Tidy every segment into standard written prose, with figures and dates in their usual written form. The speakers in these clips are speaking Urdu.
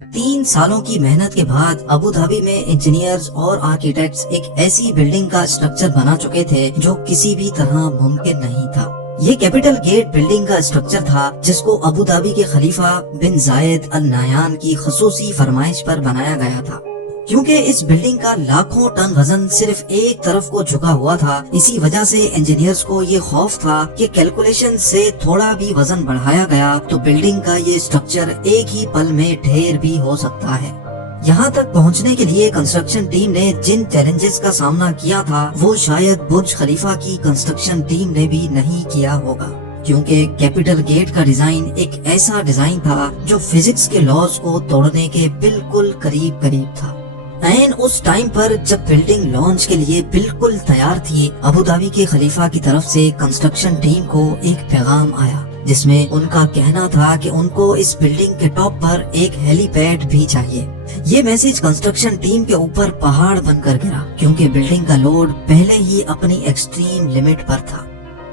3 سالوں کی محنت کے بعد ابو دھابی میں انجینئرز اور آرکیٹیکٹس ایک ایسی بلڈنگ کا اسٹرکچر بنا چکے تھے جو کسی بھی طرح ممکن نہیں تھا۔ یہ کیپٹل گیٹ بلڈنگ کا اسٹرکچر تھا جس کو ابو دھابی کے خلیفہ بن زائد ال نہیان کی خصوصی فرمائش پر بنایا گیا تھا۔ کیونکہ اس بلڈنگ کا لاکھوں ٹن وزن صرف ایک طرف کو جھکا ہوا تھا، اسی وجہ سے انجینئرز کو یہ خوف تھا کہ کیلکولیشن سے تھوڑا بھی وزن بڑھایا گیا تو بلڈنگ کا یہ اسٹرکچر ایک ہی پل میں ڈھیر بھی ہو سکتا ہے۔ یہاں تک پہنچنے کے لیے کنسٹرکشن ٹیم نے جن چیلنجز کا سامنا کیا تھا وہ شاید برج خلیفہ کی کنسٹرکشن ٹیم نے بھی نہیں کیا ہوگا، کیونکہ کیپٹل گیٹ کا ڈیزائن ایک ایسا ڈیزائن تھا جو فزکس کے لاز کو توڑنے کے بالکل قریب تھا۔ این اس ٹائم پر جب بلڈنگ لانچ کے لیے بالکل تیار تھی، ابو دھابی کے خلیفہ کی طرف سے کنسٹرکشن ٹیم کو ایک پیغام آیا جس میں ان کا کہنا تھا کہ ان کو اس بلڈنگ کے ٹاپ پر ایک ہیلی پیڈ بھی چاہیے۔ یہ میسج کنسٹرکشن ٹیم کے اوپر پہاڑ بن کر گرا، کیونکہ بلڈنگ کا لوڈ پہلے ہی اپنی ایکسٹریم لمٹ پر تھا۔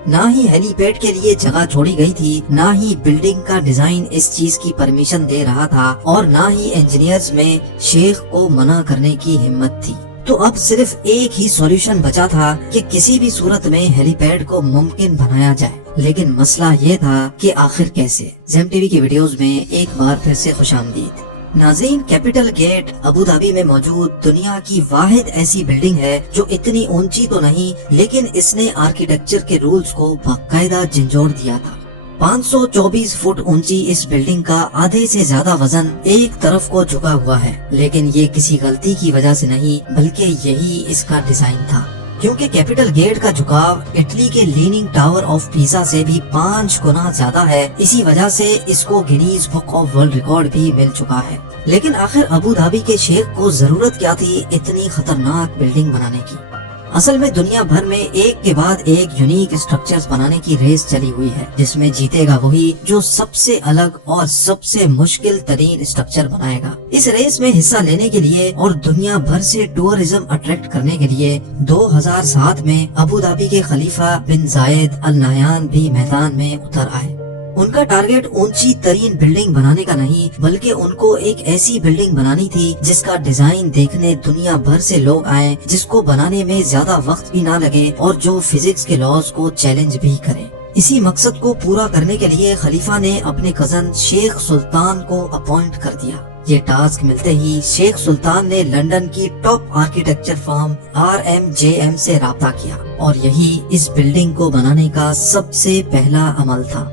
نہ ہی ہیلی پیڈ کے لیے جگہ چھوڑی گئی تھی، نہ ہی بلڈنگ کا ڈیزائن اس چیز کی پرمیشن دے رہا تھا، اور نہ ہی انجینئرز میں شیخ کو منع کرنے کی ہمت تھی۔ تو اب صرف ایک ہی سولوشن بچا تھا کہ کسی بھی صورت میں ہیلی پیڈ کو ممکن بنایا جائے، لیکن مسئلہ یہ تھا کہ آخر کیسے۔ زیم ٹی وی کی ویڈیوز میں ایک بار پھر سے خوش آمدید۔ ناظرین، کیپٹل گیٹ ابو دھابی میں موجود دنیا کی واحد ایسی بلڈنگ ہے جو اتنی اونچی تو نہیں، لیکن اس نے آرکیٹیکچر کے رولز کو باقاعدہ جھنجھوڑ دیا تھا۔ 524 فٹ اونچی اس بلڈنگ کا آدھے سے زیادہ وزن ایک طرف کو جھکا ہوا ہے، لیکن یہ کسی غلطی کی وجہ سے نہیں بلکہ یہی اس کا ڈیزائن تھا۔ کیونکہ کیپٹل گیٹ کا جھکاؤ اٹلی کے لیننگ ٹاور آف پیزا سے بھی 5 گنا زیادہ ہے، اسی وجہ سے اس کو Guinness book of world record بھی مل چکا ہے۔ لیکن آخر ابو دھابی کے شیخ کو ضرورت کیا تھی اتنی خطرناک بلڈنگ بنانے کی؟ اصل میں دنیا بھر میں ایک کے بعد ایک یونیک اسٹرکچرز بنانے کی ریس چلی ہوئی ہے، جس میں جیتے گا وہی جو سب سے الگ اور سب سے مشکل ترین اسٹرکچر بنائے گا۔ اس ریس میں حصہ لینے کے لیے اور دنیا بھر سے ٹورزم اٹریکٹ کرنے کے لیے 2007 میں ابو دھابی کے خلیفہ بن زائد ال نہیان بھی میدان میں اتر آئے۔ ان کا ٹارگٹ اونچی ترین بلڈنگ بنانے کا نہیں بلکہ ان کو ایک ایسی بلڈنگ بنانی تھی جس کا ڈیزائن دیکھنے دنیا بھر سے لوگ آئیں، جس کو بنانے میں زیادہ وقت بھی نہ لگے اور جو فزکس کے لاز کو چیلنج بھی کرے۔ اسی مقصد کو پورا کرنے کے لیے خلیفہ نے اپنے کزن شیخ سلطان کو اپوائنٹ کر دیا۔ یہ ٹاسک ملتے ہی شیخ سلطان نے لندن کی ٹاپ آرکیٹیکچر فرم RMJM سے رابطہ کیا، اور یہی اس بلڈنگ کو بنانے کا سب سے پہلا عمل تھا۔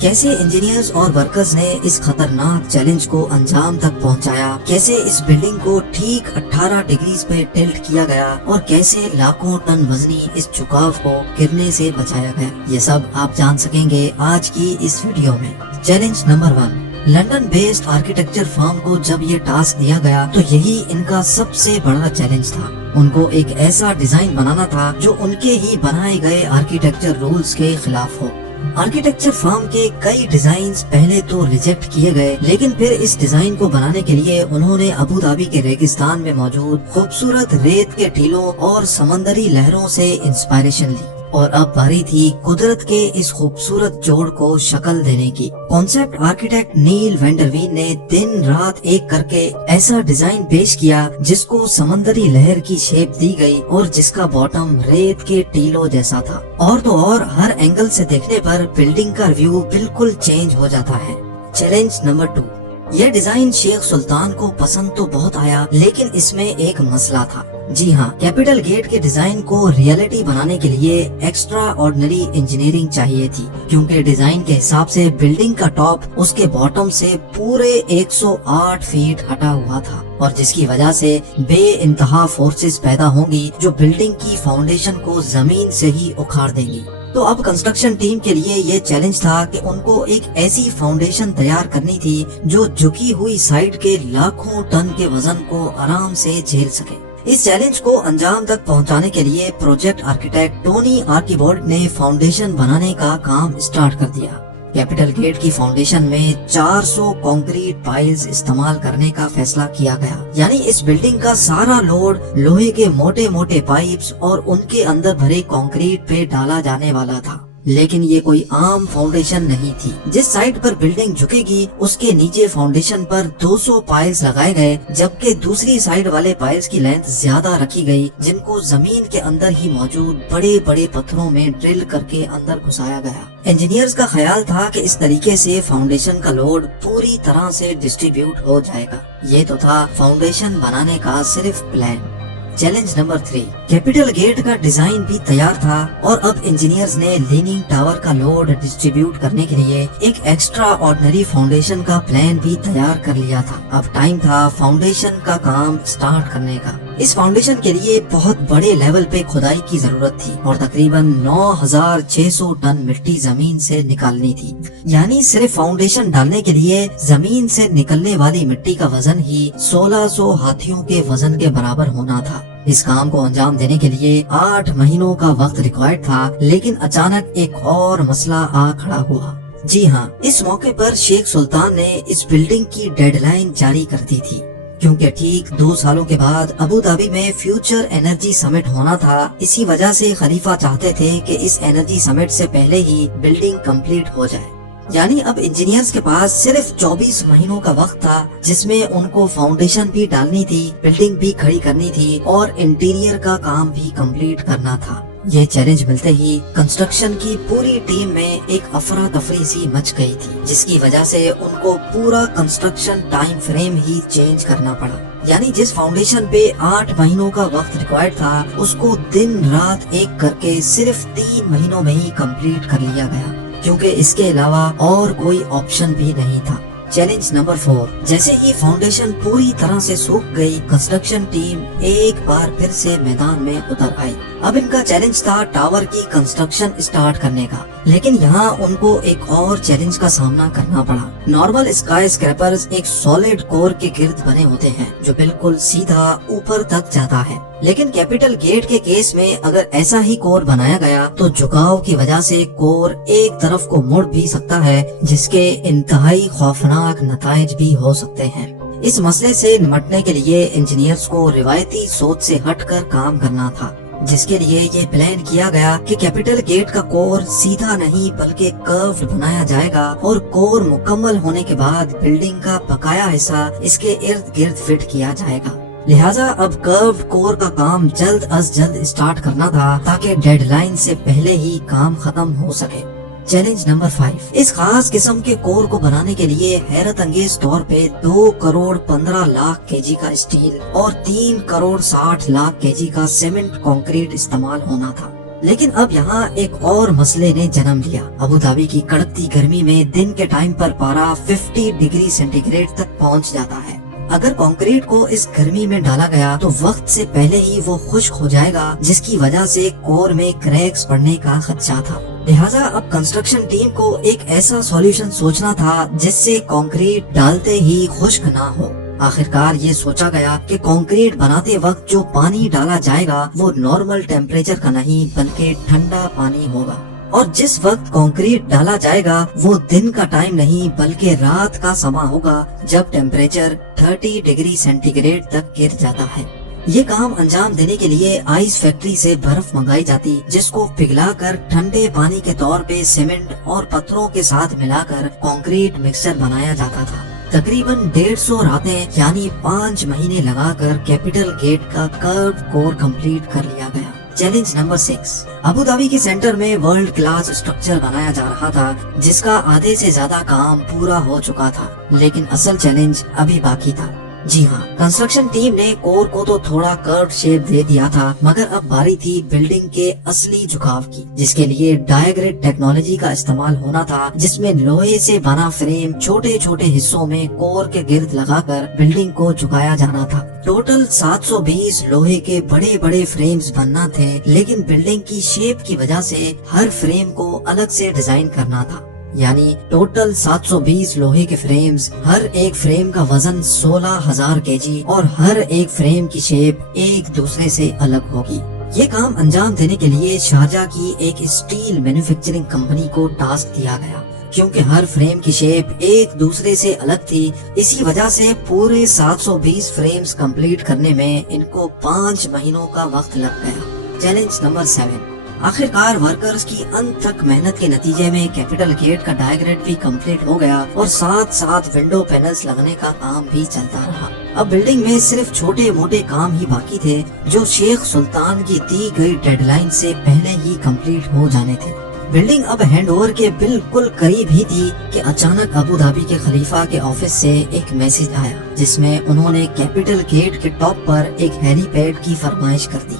کیسے انجینئرز اور ورکرز نے اس خطرناک چیلنج کو انجام تک پہنچایا، کیسے اس بلڈنگ کو ٹھیک 18 ڈگریز پہ ٹلٹ کیا گیا، اور کیسے لاکھوں ٹن وزنی اس جھکاؤ کو گرنے سے بچایا گیا، یہ سب آپ جان سکیں گے آج کی اس ویڈیو میں۔ Challenge number 1۔ London based architecture firm کو جب یہ ٹاسک دیا گیا تو یہی ان کا سب سے بڑا چیلنج تھا۔ ان کو ایک ایسا ڈیزائن بنانا تھا جو ان کے ہی بنائے گئے آرکیٹیکچر رولز کے خلاف ہو۔ آرکیٹیکچر فرم کے کئی ڈیزائنز پہلے تو ریجیکٹ کیے گئے، لیکن پھر اس ڈیزائن کو بنانے کے لیے انہوں نے ابو دھابی کے ریگستان میں موجود خوبصورت ریت کے ٹیلوں اور سمندری لہروں سے انسپائریشن لی، اور اب باری تھی قدرت کے اس خوبصورت جوڑ کو شکل دینے کی۔ کانسیپٹ آرکیٹیکٹ نیل وینڈروین نے دن رات ایک کر کے ایسا ڈیزائن پیش کیا جس کو سمندری لہر کی شیپ دی گئی اور جس کا باٹم ریت کے ٹیلوں جیسا تھا، اور تو اور ہر اینگل سے دیکھنے پر بلڈنگ کا ویو بالکل چینج ہو جاتا ہے۔ Challenge number 2۔ یہ ڈیزائن شیخ سلطان کو پسند تو بہت آیا، لیکن اس میں ایک مسئلہ تھا۔ جی ہاں، کیپٹل گیٹ کے ڈیزائن کو ریئلٹی بنانے کے لیے ایکسٹرا آرڈنری انجینئرنگ چاہیے تھی، کیونکہ ڈیزائن کے حساب سے بلڈنگ کا ٹاپ اس کے باٹم سے پورے 108 فیٹ ہٹا ہوا تھا، اور جس کی وجہ سے بے انتہا فورسز پیدا ہوں گی جو بلڈنگ کی فاؤنڈیشن کو زمین سے ہی اکھاڑ دیں گی۔ تو اب کنسٹرکشن ٹیم کے لیے یہ چیلنج تھا کہ ان کو ایک ایسی فاؤنڈیشن تیار کرنی تھی جو جھکی ہوئی سائڈ کے لاکھوں ٹن کے وزن کو آرام سے جھیل سکے۔ اس چیلنج کو انجام تک پہنچانے کے لیے پروجیکٹ آرکیٹیکٹ ٹونی آرکیبولڈ نے فاؤنڈیشن بنانے کا کام اسٹارٹ کر دیا۔ کیپٹل گیٹ کی فاؤنڈیشن میں 400 کنکریٹ پائلز استعمال کرنے کا فیصلہ کیا گیا، یعنی اس بلڈنگ کا سارا لوڈ لوہے کے موٹے موٹے پائپس اور ان کے اندر بھرے کنکریٹ پہ ڈالا جانے والا تھا۔ لیکن یہ کوئی عام فاؤنڈیشن نہیں تھی۔ جس سائٹ پر بلڈنگ جھکے گی اس کے نیچے فاؤنڈیشن پر 200 پائلز لگائے گئے، جبکہ دوسری سائڈ والے پائلز کی لینتھ زیادہ رکھی گئی، جن کو زمین کے اندر ہی موجود بڑے بڑے پتھروں میں ڈرل کر کے اندر گھسایا گیا۔ انجینئرز کا خیال تھا کہ اس طریقے سے فاؤنڈیشن کا لوڈ پوری طرح سے ڈسٹریبیوٹ ہو جائے گا۔ یہ تو تھا فاؤنڈیشن بنانے کا صرف plan. Challenge number 3، capital gate کا ڈیزائن بھی تیار تھا اور اب انجینئرز نے لیننگ ٹاور کا لوڈ ڈسٹریبیوٹ کرنے کے لیے ایک ایکسٹرا آرڈنری فاؤنڈیشن کا پلان بھی تیار کر لیا تھا۔ اب ٹائم تھا فاؤنڈیشن کا کام سٹارٹ کرنے کا۔ اس فاؤنڈیشن کے لیے بہت بڑے لیول پہ کھدائی کی ضرورت تھی اور تقریباً 9600 ٹن مٹی زمین سے نکالنی تھی۔ یعنی صرف فاؤنڈیشن ڈالنے کے لیے زمین سے نکلنے والی مٹی کا وزن ہی 1600 ہاتھیوں کے وزن کے برابر ہونا تھا۔ اس کام کو انجام دینے کے لیے 8 مہینوں کا وقت ریکوائرڈ تھا، لیکن اچانک ایک اور مسئلہ آ کھڑا ہوا۔ جی ہاں، اس موقع پر شیخ سلطان نے اس بلڈنگ کی ڈیڈ لائن جاری کر دی تھی، کیونکہ ٹھیک 2 سالوں کے بعد ابو دھابی میں فیوچر انرجی سمٹ ہونا تھا۔ اسی وجہ سے خلیفہ چاہتے تھے کہ اس انرجی سمٹ سے پہلے ہی بلڈنگ کمپلیٹ ہو جائے۔ یعنی اب انجینئرز کے پاس صرف 24 مہینوں کا وقت تھا، جس میں ان کو فاؤنڈیشن بھی ڈالنی تھی، بلڈنگ بھی کھڑی کرنی تھی اور انٹیریئر کا کام بھی کمپلیٹ کرنا تھا۔ یہ چیلنج ملتے ہی کنسٹرکشن کی پوری ٹیم میں ایک افراتفری سی مچ گئی تھی، جس کی وجہ سے ان کو پورا کنسٹرکشن ٹائم فریم ہی چینج کرنا پڑا۔ یعنی جس فاؤنڈیشن پہ 8 مہینوں کا وقت ریکوائرڈ تھا، اس کو دن رات ایک کر کے صرف 3 مہینوں میں ہی کمپلیٹ کر لیا گیا، کیونکہ اس کے علاوہ اور کوئی آپشن بھی نہیں تھا۔ چیلنج نمبر 4، جیسے ہی فاؤنڈیشن پوری طرح سے سوکھ گئی، کنسٹرکشن ٹیم ایک بار پھر سے میدان میں اتر آئی۔ اب ان کا چیلنج تھا ٹاور کی کنسٹرکشن اسٹارٹ کرنے کا، لیکن یہاں ان کو ایک اور چیلنج کا سامنا کرنا پڑا۔ نارمل اسکائی اسکریپرز ایک سالڈ کور کے گرد بنے ہوتے ہیں جو بالکل سیدھا اوپر تک جاتا ہے، لیکن کیپٹل گیٹ کے کیس میں اگر ایسا ہی کور بنایا گیا تو جھکاؤ کی وجہ سے کور ایک طرف کو مڑ بھی سکتا ہے، جس کے انتہائی خوفناک نتائج بھی ہو سکتے ہیں۔ اس مسئلے سے نمٹنے کے لیے انجینئرز کو روایتی سوچ سے ہٹ کر کام کرنا تھا، جس کے لیے یہ پلان کیا گیا کہ کیپٹل گیٹ کا کور سیدھا نہیں بلکہ کروڈ بنایا جائے گا اور کور مکمل ہونے کے بعد بلڈنگ کا بقایا حصہ اس کے ارد گرد فٹ کیا جائے گا۔ لہٰذا اب کروڈ کور کا کام جلد از جلد اسٹارٹ کرنا تھا تاکہ ڈیڈ لائن سے پہلے ہی کام ختم ہو سکے۔ چیلنج نمبر 5، اس خاص قسم کے کور کو بنانے کے لیے حیرت انگیز طور پہ 2 کروڑ 15 لاکھ کے جی کا اسٹیل اور 3 کروڑ 60 لاکھ کے جی کا سیمنٹ کنکریٹ استعمال ہونا تھا۔ لیکن اب یہاں ایک اور مسئلے نے جنم لیا۔ ابو دھابی کی کڑکتی گرمی میں دن کے ٹائم پر پارا 50 ڈگری سینٹی گریڈ تک پہنچ جاتا ہے۔ اگر کنکریٹ کو اس گرمی میں ڈالا گیا تو وقت سے پہلے ہی وہ خشک ہو جائے گا، جس کی وجہ سے کور میں کریکس پڑنے کا خدشہ تھا۔ لہٰذا اب کنسٹرکشن ٹیم کو ایک ایسا سولوشن سوچنا تھا جس سے کنکریٹ ڈالتے ہی خشک نہ ہو۔ آخرکار یہ سوچا گیا کہ کنکریٹ بناتے وقت جو پانی ڈالا جائے گا وہ نارمل ٹیمپریچر کا نہیں بلکہ ٹھنڈا پانی ہوگا، اور جس وقت کنکریٹ ڈالا جائے گا وہ دن کا ٹائم نہیں بلکہ رات کا سما ہوگا، جب ٹیمپریچر 30 ڈگری سینٹی گریڈ تک گر جاتا ہے۔ یہ کام انجام دینے کے لیے آئس فیکٹری سے برف منگائی جاتی، جس کو پگھلا کر ٹھنڈے پانی کے طور پہ سیمنٹ اور پتھروں کے ساتھ ملا کر کنکریٹ مکسچر بنایا جاتا تھا۔ تقریباً 150 راتیں یعنی 5 مہینے لگا کر کیپٹل گیٹ کا کروڈ کور کمپلیٹ کر لیا گیا۔ چیلنج نمبر 6، ابو دھابی کے سینٹر میں ورلڈ کلاس اسٹرکچر بنایا جا رہا تھا، جس کا آدھے سے زیادہ کام پورا ہو چکا تھا، لیکن اصل چیلنج ابھی باقی تھا۔ جی ہاں، کنسٹرکشن ٹیم نے کور کو تو تھوڑا کروڈ شیپ دے دیا تھا، مگر اب باری تھی بلڈنگ کے اصلی جھکاو کی، جس کے لیے ڈائیگریڈ ٹیکنالوجی کا استعمال ہونا تھا، جس میں لوہے سے بنا فریم چھوٹے چھوٹے حصوں میں کور کے گرد لگا کر بلڈنگ کو جھکایا جانا تھا۔ ٹوٹل 720 لوہے کے بڑے بڑے فریمز بننا تھے، لیکن بلڈنگ کی شیپ کی وجہ سے ہر فریم کو الگ سے ڈیزائن کرنا تھا۔ یعنی ٹوٹل 720 لوہے کے فریمز، ہر ایک فریم کا وزن 16,000 کے جی اور ہر ایک فریم کی شیپ ایک دوسرے سے الگ ہوگی۔ یہ کام انجام دینے کے لیے شارجہ کی ایک اسٹیل مینوفیکچرنگ کمپنی کو ٹاسک دیا گیا، کیونکہ ہر فریم کی شیپ ایک دوسرے سے الگ تھی۔ اسی وجہ سے پورے 720 فریمز کمپلیٹ کرنے میں ان کو 5 مہینوں کا وقت لگ گیا۔ چیلنج نمبر 7، آخرکار ورکرز کی انتھک محنت کے نتیجے میں کیپٹل گیٹ کا ڈائیگریڈ بھی کمپلیٹ ہو گیا اور ساتھ ساتھ ونڈو پینلز لگنے کا کام بھی چلتا رہا۔ اب بلڈنگ میں صرف چھوٹے موٹے کام ہی باقی تھے جو شیخ سلطان کی دی گئی ڈیڈ لائن سے پہلے ہی کمپلیٹ ہو جانے تھے۔ بلڈنگ اب ہینڈ اوور کے بالکل قریب ہی تھی کہ اچانک ابو دھابی کے خلیفہ کے آفس سے ایک میسج آیا جس میں انہوں نے کیپٹل گیٹ کے ٹاپ پر ایک ہیلی پیڈ کی فرمائش کر دی۔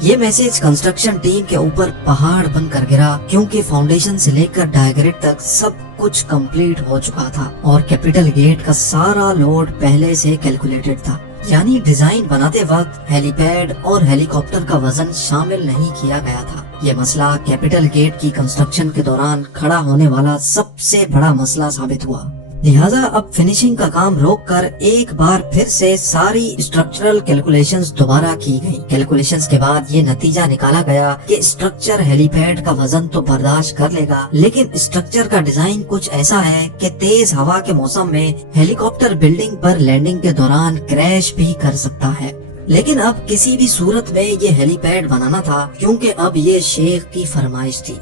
یہ میسج کنسٹرکشن ٹیم کے اوپر پہاڑ بن کر گرا کیونکہ فاؤنڈیشن سے لے کر ڈائیگریڈ تک سب کچھ کمپلیٹ ہو چکا تھا اور کیپٹل گیٹ کا سارا لوڈ پہلے سے کیلکولیٹڈ تھا، یعنی ڈیزائن بناتے وقت ہیلی پیڈ اور ہیلی کاپٹر کا وزن شامل نہیں کیا گیا تھا۔ یہ مسئلہ کیپٹل گیٹ کی کنسٹرکشن کے دوران کھڑا ہونے والا سب سے بڑا مسئلہ ثابت ہوا، لہٰذا اب فنیشنگ کا کام روک کر ایک بار پھر سے ساری اسٹرکچرل کیلکولیشنز دوبارہ کی گئی۔ کیلکولیشنز کے بعد یہ نتیجہ نکالا گیا کہ اسٹرکچر ہیلی پیڈ کا وزن تو برداشت کر لے گا، لیکن اسٹرکچر کا ڈیزائن کچھ ایسا ہے کہ تیز ہوا کے موسم میں ہیلی کاپٹر بلڈنگ پر لینڈنگ کے دوران کریش بھی کر سکتا ہے۔ لیکن اب کسی بھی صورت میں یہ ہیلی پیڈ بنانا تھا کیونکہ اب یہ شیخ کی فرمائش تھی۔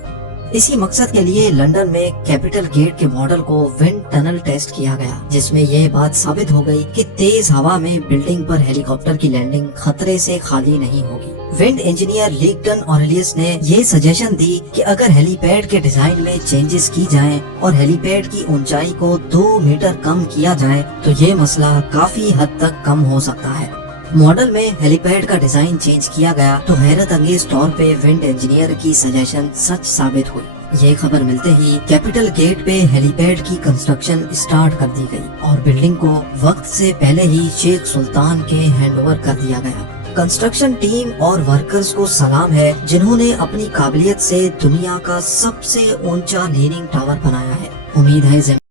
اسی مقصد کے لیے لندن میں کیپٹل گیٹ کے ماڈل کو ونڈ ٹنل ٹیسٹ کیا گیا جس میں یہ بات ثابت ہو گئی کہ تیز ہوا میں بلڈنگ پر ہیلی کاپٹر کی لینڈنگ خطرے سے خالی نہیں ہوگی۔ ونڈ انجینئر لیگٹن اوریلیس نے یہ سجیشن دی کہ اگر ہیلی پیڈ کے ڈیزائن میں چینجز کی جائیں اور ہیلی پیڈ کی اونچائی کو 2 میٹر کم کیا جائے تو یہ مسئلہ کافی حد تک کم ہو سکتا ہے۔ ماڈل میں ہیلی پیڈ کا ڈیزائن چینج کیا گیا تو حیرت انگیز طور پہ ونڈ انجینئر کی سجیشن سچ ثابت ہوئی۔ یہ خبر ملتے ہی کیپٹل گیٹ پہ ہیلی پیڈ کی کنسٹرکشن اسٹارٹ کر دی گئی اور بلڈنگ کو وقت سے پہلے ہی شیخ سلطان کے ہینڈ اوور کر دیا گیا۔ کنسٹرکشن ٹیم اور ورکرز کو سلام ہے جنہوں نے اپنی قابلیت سے دنیا کا سب سے اونچا لیننگ ٹاور بنایا ہے۔ امید ہے